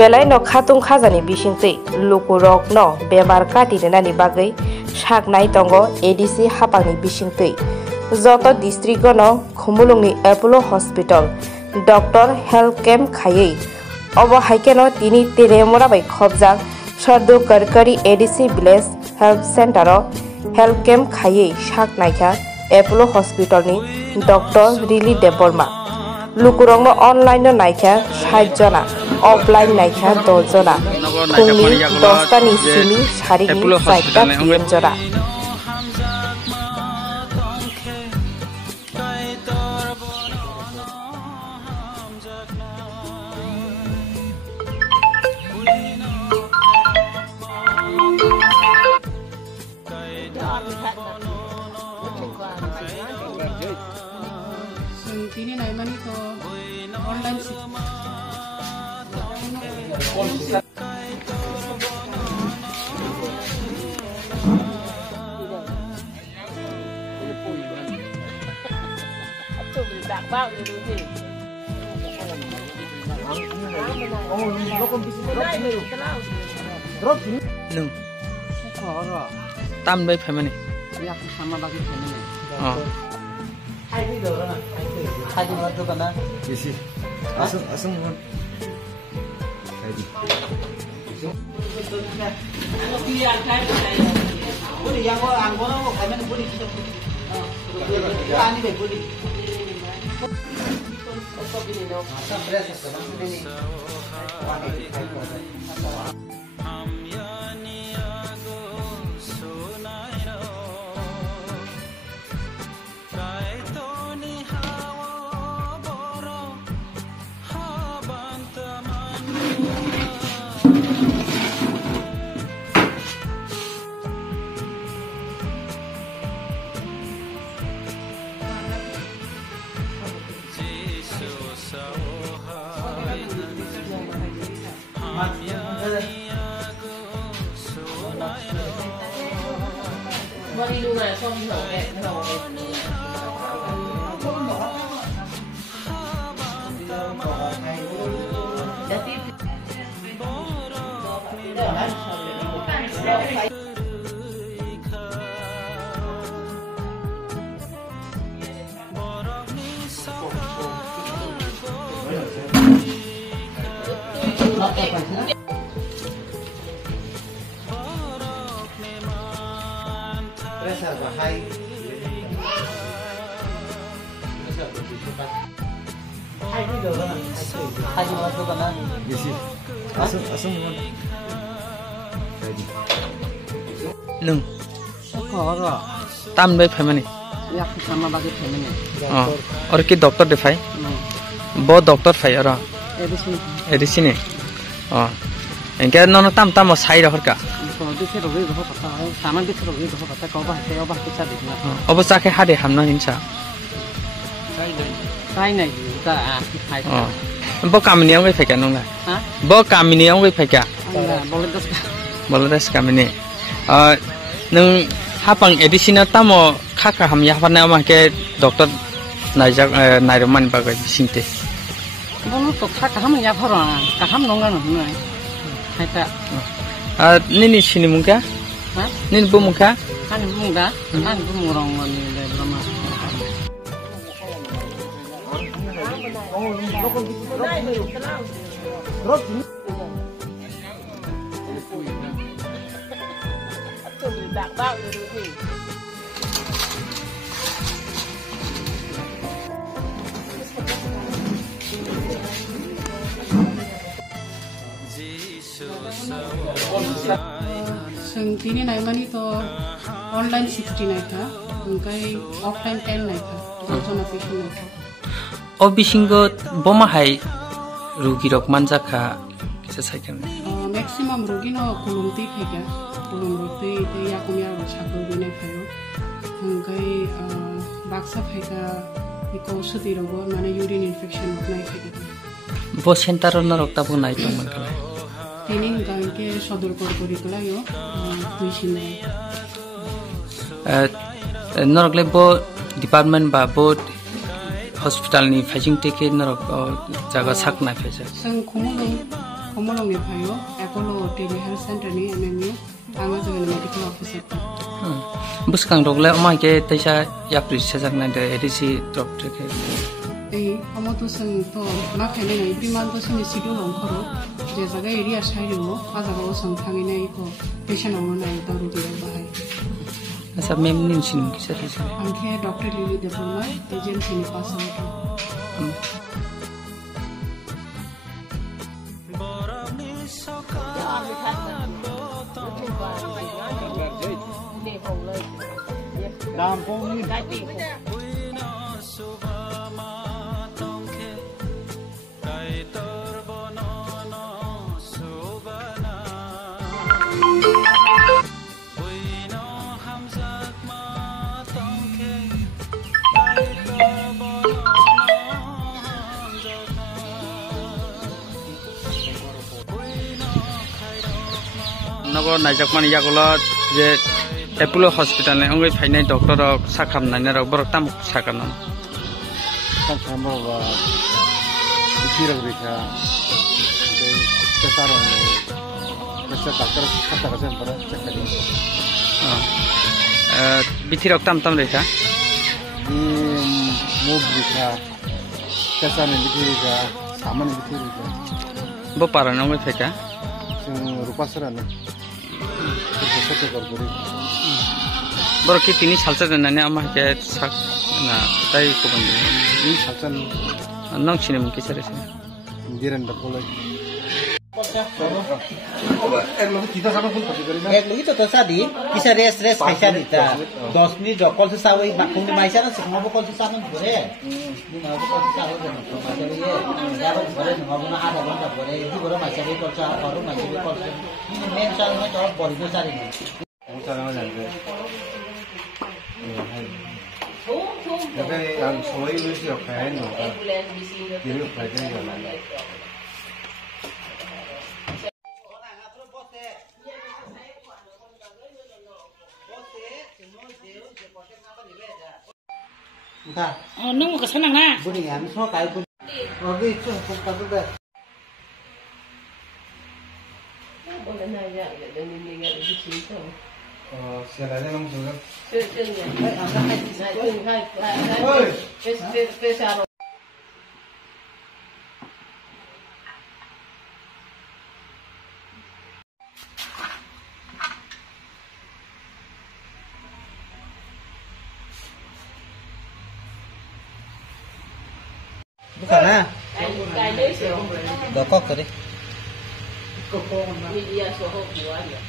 belai no khatung khajani bisingtwi lukurok no bemar katinani bagai saknai tongo ADC hapangni bisingtwi joto district no khumulungni Apollo Hospital Dr. Health Camp khayei obo haikeno tini teremora bai khobjak Sardu Karkari ADC Village Health Center Health Camp khayei saknaikha Apollo Hospital ni Dr. Rili Deborma lukurok no online no naikha 60 jona offline naikha 10 jona khungni 10 ta ni simi sarini 4 ta PM jora Ini naimani to online sih. Nung, tam bay family. Ya sama bagi family. Oh. Hai đi được rồi. Hai đi vào chỗ này. Gì gì. Asung luôn. Hai đi. Anh đi ăn cái này. Bữa đi ăn có nó một cái mình bữa đi. Anh đi về bữa đi. Đi luôn rồi xong rồi Pressure và hay. Hai đi được rồi. Hai đi vào chỗ này. Gì gì. Asung luôn. Hai đi. Nung, có rồi. tam bay family. Ya sama bagi family. Oh. Or ki doctor defy. Bo doctor fai ora. ADC ni. Oh. Engke no tam tam sai ra horka. Obo sa ke hade hamna hincha. Sai này ta hai. Bo kamini ang fai ka nong la. Ha? Bo kamini ang fai ka. Bolodas kamini. Nung hapang ADC na tamo khakha ham ya hapana ma ke doctor naijak nairoman bagai singte. Bolo to khakha ham ya phara ka ham nong na no. Hai ta. Nini sini muka? Ha? Nini bu muka? Kan muka, kan bu murong ni le brama. Sengtini naimani to online 60 naikha, ungkai offline 10 naikha, jona patient naikha. O bisingo boma hai rugi rok manjaka kisa saikan. Maximum rugi no kulumti phega, kulumti te yakumya ro sakul bine phayo. Ungkai baksa phega iko suti rogo mane urine infection nai phega. Bo center no rok tabu nai tong man kala. Tini ke sodor kori kala yo tuisine. Norokle bo department ba bo hospital ni fajing teke norok jaga sakna pheja. Sang khomolong ni phayo Apollo Telehealth Center ni MMU anga jaga medical officer buskang rogle oma ke taisa yapri sajak na de edisi doctor ke amo to sang to ma khane nai biman to sini sidu long khoro je jaga area sai ro a jaga o sang thangi nei ko patient amo nai ta ru di bahai asa mem nin sin ki sa angke Dr. Lily Department agency ni pass out Nago najak mani yagulo je Apollo Hospital ne ongai phainai doctor rok sakham naina rok borok tam sakana sambo ba dikira rika de tesarong kesa doctor kata kata para cekali bitirok tam reka mob rika kesa ne dikira saman dikira bo paran ongai pheka rupa sarana borok ki tini salsa nane ama ke sak na tai ko bande ini salsan nang sinem ki sare se diran da kolai एक लगी तो सादी किसा रेस पैसा देता 10 minute call से सावे माखुन नि माइसा न सिखमा कॉल से सानो भरे नि न कॉल से सावे न माइसा ये याबो भरे न हबुना आधा घंटा भरे यदि भरे माइसा बे कॉल सा अरु माइसा बे कॉल से नि मेन चाल में तो बड़ी न सारी न मुसा न जानबे 근데 난 저희 의식 옆에 너가 이를 발견이잖아. nung ke sana na buni ya so kai buni ogi chu ka tu be boleh nanya dan ini nggak di situ siapa yang ngomong bukan na dokok tadi media soho buat ya